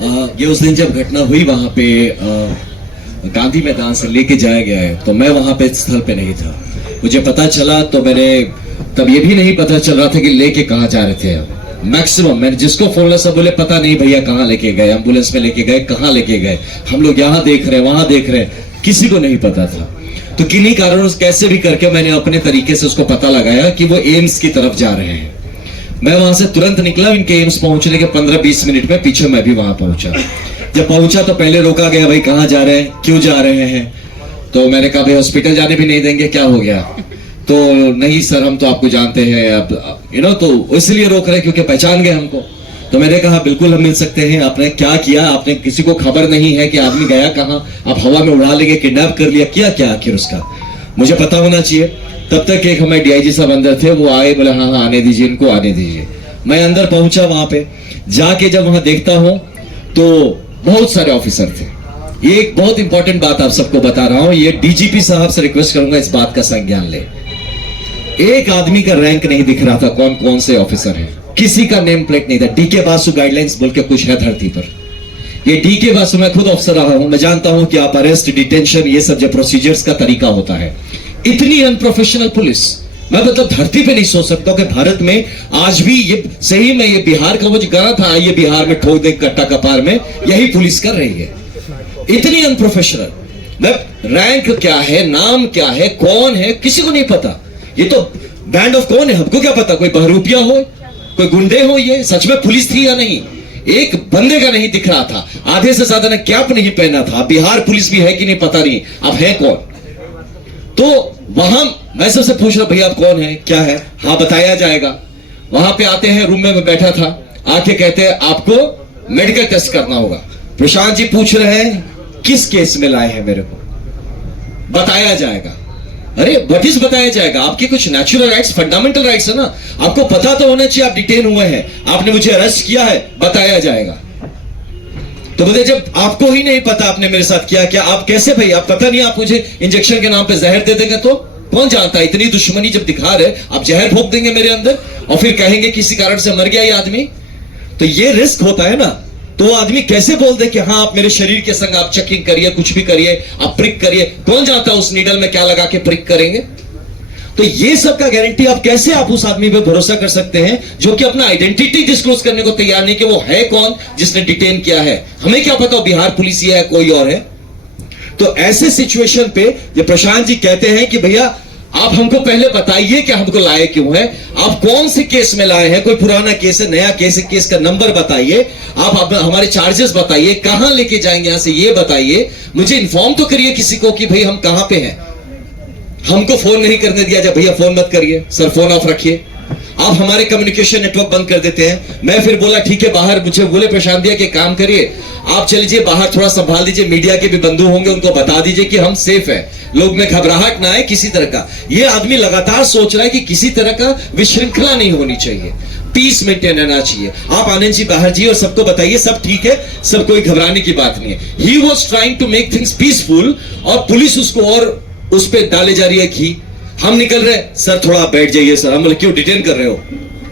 ये उस दिन जब घटना हुई वहां पे गांधी मैदान से लेके जाया गया है, तो मैं वहां पे स्थल पे नहीं था। मुझे पता चला तो मैंने तब ये भी नहीं पता चल रहा था कि लेके कहाँ जा रहे थे। मैक्सिमम मैंने जिसको फोन लगा सब बोले पता नहीं भैया कहाँ लेके गए, एम्बुलेंस में लेके गए, कहाँ लेके गए, हम लोग यहाँ देख रहे हैं वहां देख रहे हैं, किसी को नहीं पता था। तो किन्हीं कारणों से कैसे भी करके मैंने अपने तरीके से उसको पता लगाया कि वो एम्स की तरफ जा रहे हैं। मैं वहां से तुरंत निकला, इनके एम्स पहुंचने के 15-20 मिनट में पीछे मैं भी वहां पहुंचा। जब पहुंचा तो पहले रोका गया, भाई कहाँ जा रहे हैं, क्यों जा रहे हैं? तो मैंने कहा भाई हॉस्पिटल जाने भी नहीं देंगे, क्या हो गया? तो नहीं सर हम तो आपको जानते हैं, अब तो इसलिए रोक रहे क्योंकि पहचान गए हमको। तो मैंने कहा बिल्कुल हम मिल सकते हैं। आपने क्या किया? आपने किसी को खबर नहीं है कि आदमी गया कहाँ? आप हवा में उड़ा लेंगे, किडनैप कर लिया, किया क्या आखिर उसका? मुझे पता होना चाहिए। तब तक एक हमारे डीआईजी साहब अंदर थे, वो आए, बोले हाँ हाँ आने दीजिए, इनको आने दीजिए। मैं अंदर पहुंचा, वहां पे जाके जब वहां देखता हूं तो बहुत सारे ऑफिसर थे। ये एक बहुत इंपॉर्टेंट बात आप सबको बता रहा हूं, ये डीजीपी साहब से रिक्वेस्ट करूंगा इस बात का संज्ञान ले। एक आदमी का रैंक नहीं दिख रहा था, कौन कौन से ऑफिसर हैं, किसी का नेम प्लेट नहीं था। डीके बासु गाइडलाइंस बोल के कुछ है धरती पर। ये डीके बासु, मैं खुद ऑफिसर रहा हूं, मैं जानता हूं कि आप अरेस्ट, डिटेंशन, ये सब जो प्रोसीजर्स का तरीका होता है। इतनी अनप्रोफेशनल पुलिस मैं मतलब धरती पे नहीं सोच सकता कि भारत में आज भी ये सही में ये बिहार का वो जो गाना था, ये बिहार में ठोक दे कट्टा कपार में, यही पुलिस कर रही है। इतनी अनप्रोफेशनल। रैंक क्या है, नाम क्या है, कौन है, किसी को नहीं पता। ये तो बैंड ऑफ कौन है, हमको क्या पता? कोई बहरूपिया हो, कोई गुंडे हो, ये सच में पुलिस थी या नहीं? एक बंदे का नहीं दिख रहा था। आधे से ज्यादा ने कैप नहीं पहना था। बिहार पुलिस भी है कि नहीं पता नहीं, अब है कौन? तो वहां मैं सबसे पूछ रहा भैया आप कौन है, क्या है? हाँ बताया जाएगा। वहां पे आते हैं, रूम में मैं बैठा था, आके कहते हैं आपको मेडिकल टेस्ट करना होगा। प्रशांत जी पूछ रहे हैं किस केस में लाए हैं मेरे को? बताया जाएगा। अरे व्हाट इज बताया जाएगा? आपके कुछ नेचुरल राइट्स, फंडामेंटल राइट्स है ना, आपको पता तो होना चाहिए आप डिटेन हुए हैं, आपने मुझे अरेस्ट किया है, बताया जाएगा। तो बोले जब आपको ही नहीं पता आपने मेरे साथ किया क्या, आप कैसे भाई, आप पता नहीं, आप मुझे इंजेक्शन के नाम पे जहर दे देंगे तो कौन जानता है? इतनी दुश्मनी जब दिखा रहे, आप जहर भोंक देंगे मेरे अंदर और फिर कहेंगे किसी कारण से मर गया ये आदमी। तो ये रिस्क होता है ना। तो वो आदमी कैसे बोल दे कि हाँ आप मेरे शरीर के संग आप चेकिंग करिए, कुछ भी करिए, आप प्रिक करिए, कौन जानता उस नीडल में क्या लगा के प्रिक करेंगे? तो ये सब का गारंटी आप कैसे आप उस आदमी पे भरोसा कर सकते हैं जो कि अपना आइडेंटिटी डिस्क्लोज करने को तैयार नहीं कि वो है कौन जिसने डिटेन किया है? हमें क्या पता बिहार पुलिस है कोई और है? तो ऐसे सिचुएशन पे ये प्रशांत जी कहते हैं कि भैया आप हमको पहले बताइए कि हमको लाए क्यों है, आप कौन से केस में लाए हैं, कोई पुराना केस है, नया केस है, केस का नंबर बताइए, आप हमारे चार्जेस बताइए, कहां लेके जाएंगे यहां से ये बताइए, मुझे इन्फॉर्म तो करिए किसी को कि भाई हम कहां पे हैं। हमको फोन नहीं करने दिया जाए, भैया फोन मत करिए सर, फोन ऑफ रखिए। आप हमारे कम्युनिकेशन नेटवर्क बंद कर देते हैं। मैं फिर बोला ठीक है बाहर, मुझे बोले प्रशांत दिया कि काम करिए आप चल लीजिए बाहर, थोड़ा संभाल दीजिए, मीडिया के भी बंधु होंगे उनको बता दीजिए कि हम सेफ है, लोग में घबराहट ना आए किसी तरह का। ये आदमी लगातार सोच रहा है कि किसी तरह का विश्रृंखला नहीं होनी चाहिए, पीस मेंटेन रहना चाहिए। आप आनंद जी बाहर जी और सबको बताइए सब ठीक है, सब कोई घबराने की बात नहीं है। He was trying to make things peaceful और पुलिस उसको और उस पर डाले जा रही है घी। हम निकल रहे, सर थोड़ा आप बैठ जाइए सर। हम बोले क्यों डिटेन कर रहे हो?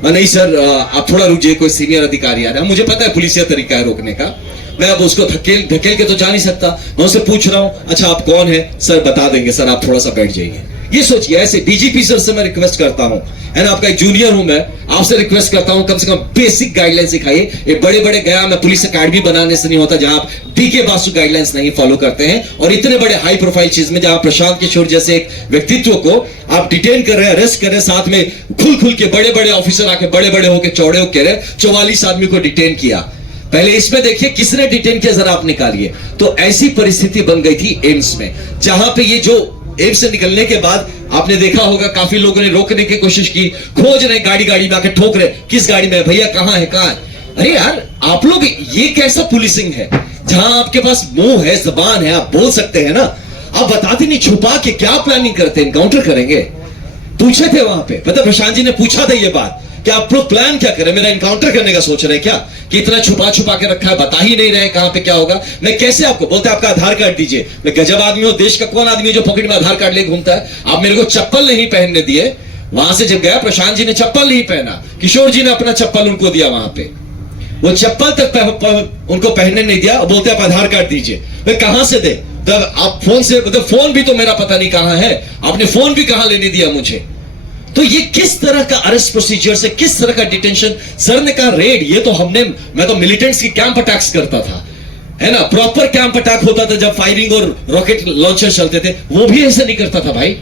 नहीं सर आप थोड़ा रुक जाइए, कोई सीनियर अधिकारी आ रहा है। मुझे पता है पुलिसिया तरीका है रोकने का, मैं अब उसको धकेल के तो जा नहीं सकता। मैं उससे पूछ रहा हूं अच्छा आप कौन है? सर बता देंगे सर, आप थोड़ा सा बैठ जाइए। ये सोचिए, ऐसे डीजीपी सर से मैं रिक्वेस्ट करता हूं, है ना, आपका एक जूनियर हूं मैं, आपसे रिक्वेस्ट करता हूं कम से कम बेसिक गाइडलाइन सिखाइए। ये बड़े बड़े गया में पुलिस अकेडमी बनाने से नहीं होता जहां आप डीके बासु गाइडलाइंस नहीं फॉलो करते हैं, और इतने बड़े हाई प्रोफाइल चीज में जहां प्रशांत किशोर जैसे एक व्यक्तित्व को आप डिटेन कर रहे हैं, अरेस्ट कर रहे हैं, साथ में खुल के बड़े बड़े ऑफिसर आके बड़े बड़े होकर चौड़े होकर रहे, 44 आदमी को डिटेन किया। पहले इसमें देखिए किसने डिटेन किया, जरा आप निकालिए। तो ऐसी परिस्थिति बन गई थी एम्स में, जहां पे ये जो एम्स से निकलने के बाद आपने देखा होगा काफी लोगों ने रोकने की कोशिश की, खोज रहे, गाड़ी में आके ठोक रहे, किस गाड़ी में भैया, कहां है, कहां है? अरे यार आप लोग, ये कैसा पुलिसिंग है जहां आपके पास मुंह है, जबान है, आप बोल सकते हैं ना, आप बताते नहीं, छुपा के क्या प्लानिंग करते हैं? एनकाउंटर करेंगे? पूछे थे वहां पे, मतलब प्रशांत जी ने पूछा था ये बात कि आप लोग प्लान क्या करें, मेरा एनकाउंटर करने का सोच रहे हैं क्या, कि इतना छुपा के रखा है, बता ही नहीं रहे कहां पे क्या होगा। मैं कैसे आपको बोलते हैं आपका आधार कार्ड दीजिए, मैं गजब आदमी हूं, देश का कौन आदमी है जो पॉकेट में आधार कार्ड लेके घूमता है? आप मेरे को चप्पल नहीं पहनने दिए, वहां से जब गया प्रशांत जी ने चप्पल नहीं पहना, किशोर जी ने अपना चप्पल उनको दिया वहां पे। वो चप्पल तक उनको पहनने नहीं दिया। बोलते आप आधार कार्ड दीजिए। वे कहां से दे? तब आप फोन से, मतलब फोन भी तो मेरा पता नहीं कहां है, आपने फोन भी कहां लेने दिया मुझे? तो ये किस तरह का अरेस्ट प्रोसीजर से, किस तरह का डिटेंशन? सर ने कहा रेड, ये तो मैं तो मिलिटेंट्स की कैंप अटैक्स करता था, है ना, प्रॉपर कैंप अटैक होता था जब फायरिंग और रॉकेट लॉन्चर चलते थे, वो भी ऐसे नहीं करता था भाई।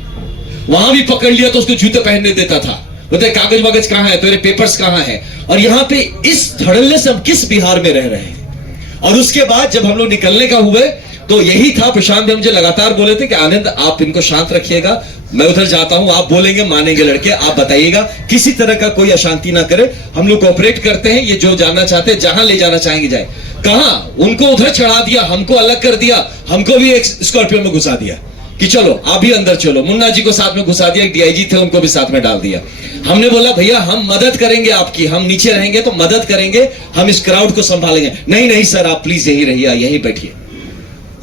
वहां भी पकड़ लिया तो उसको जूते पहनने देता था, बोलते कागज वागज कहां है, तेरे पेपर्स कहां है? और यहां पे इस धड़ल्ले से हम किस बिहार में रह रहे हैं? और उसके बाद जब हम लोग निकलने का हुए तो यही था, प्रशांत भी मुझे लगातार बोले थे कि आनंद आप इनको शांत रखिएगा, मैं उधर जाता हूं, आप बोलेंगे मानेंगे लड़के, आप बताइएगा, किसी तरह का कोई अशांति ना करे, हम लोग कोऑपरेट करते हैं, ये जो जानना चाहते हैं जहां ले जाना चाहेंगे जाए। कहां उनको उधर चढ़ा दिया, हमको अलग कर दिया, हमको भी एक स्कॉर्पियो में घुसा दिया कि चलो आप भी अंदर चलो। मुन्ना जी को साथ में घुसा दिया, एक डीआईजी थे उनको भी साथ में डाल दिया। हमने बोला भैया हम मदद करेंगे आपकी, हम नीचे रहेंगे तो मदद करेंगे, हम इस क्राउड को संभालेंगे। नहीं नहीं सर आप प्लीज यहीं रहिए, यहीं बैठिए।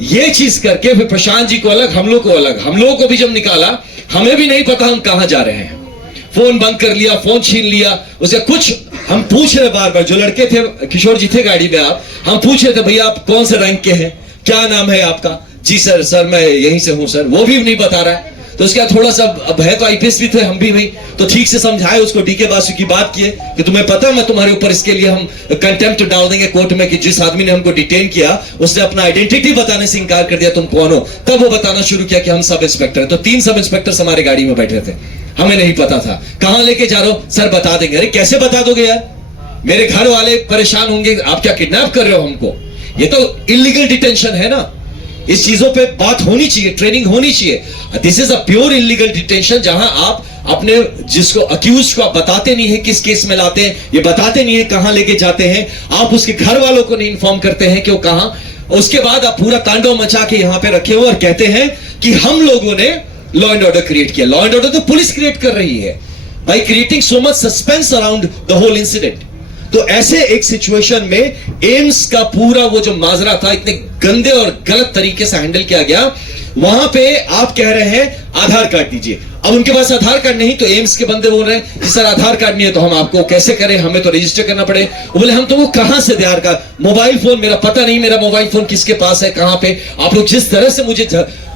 ये चीज करके फिर प्रशांत जी को अलग, हम लोग को अलग। हम लोगों को भी जब निकाला, हमें भी नहीं पता हम कहां जा रहे हैं। फोन बंद कर लिया, फोन छीन लिया, उसे कुछ हम पूछ रहे बार बार, जो लड़के थे, किशोर जी थे गाड़ी में, आप हम पूछ रहे थे भैया आप कौन से रैंक के हैं, क्या नाम है आपका? जी सर, सर मैं यहीं से हूं सर। वो भी नहीं बता रहा है। तो उसके बाद थोड़ा सा, अब है तो आईपीएस भी थे, हम भी भाई, तो ठीक से समझाए उसको, डीके बासु की बात किए कि तुम्हें पता मैं तुम्हारे ऊपर इसके लिए हम कंटेम्प्ट डाल देंगे कोर्ट में कि जिस आदमी ने हमको डिटेन किया उसने अपना आइडेंटिटी बताने से इंकार कर दिया, तुम कौन हो? तब वो बताना शुरू किया कि हम सब इंस्पेक्टर हैं। तो 3 सब इंस्पेक्टर हमारे गाड़ी में बैठे थे, हमें नहीं पता था कहां लेके जा रहे हो। सर बता देंगे। अरे कैसे बता दोगे यार, मेरे घर वाले परेशान होंगे, आप क्या किडनैप कर रहे हो हमको? ये तो इलीगल डिटेंशन है ना। इस चीजों पे बात होनी चाहिए, ट्रेनिंग होनी चाहिए। This is a pure illegal detention, जहां आप अपने जिसको अक्यूज को आप बताते नहीं है किस केस में लाते हैं, ये बताते नहीं है कहां लेके जाते हैं, आप उसके घर वालों को नहीं इन्फॉर्म करते हैं कि वो कहां। उसके बाद आप पूरा तांडव मचा के यहां पे रखे हो और कहते हैं कि हम लोगों ने लॉ एंड ऑर्डर क्रिएट किया। लॉ एंड ऑर्डर तो पुलिस क्रिएट कर रही है भाई, creating so much suspense around the whole incident. तो ऐसे एक सिचुएशन में एम्स का पूरा वो जो माजरा था, इतने गंदे और गलत तरीके से हैंडल किया गया। वहां पे आप कह रहे हैं आधार कार्ड दीजिए, अब उनके पास आधार कार्ड नहीं, तो एम्स के बंदे बोल रहे हैं कि सर आधार कार्ड नहीं है तो हम आपको कैसे करें, हमें तो रजिस्टर करना पड़े। वो बोले हम तुमको कहां से आधार कार्ड, मोबाइल फोन मेरा पता नहीं, मेरा मोबाइल फोन किसके पास है, कहां पे? आप लोग जिस तरह से मुझे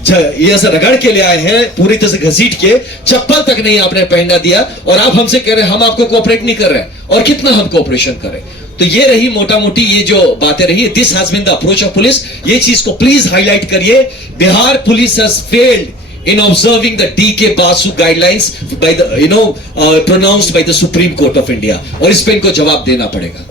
ये ऐसा रगड़ के ले आए हैं, पूरी तरह से घसीट के, चप्पल तक नहीं आपने पहना दिया, और आप हमसे कह रहे हैं हम आपको कोऑपरेट नहीं कर रहे हैं। और कितना हम कोऑपरेशन करें? तो ये रही मोटा मोटी ये जो बातें रही। This has been the approach of police. ये चीज को प्लीज हाईलाइट करिए। Bihar police has failed in observing the D.K. Basu guidelines by the pronounced by the Supreme Court of India, और इस पे इनको जवाब देना पड़ेगा।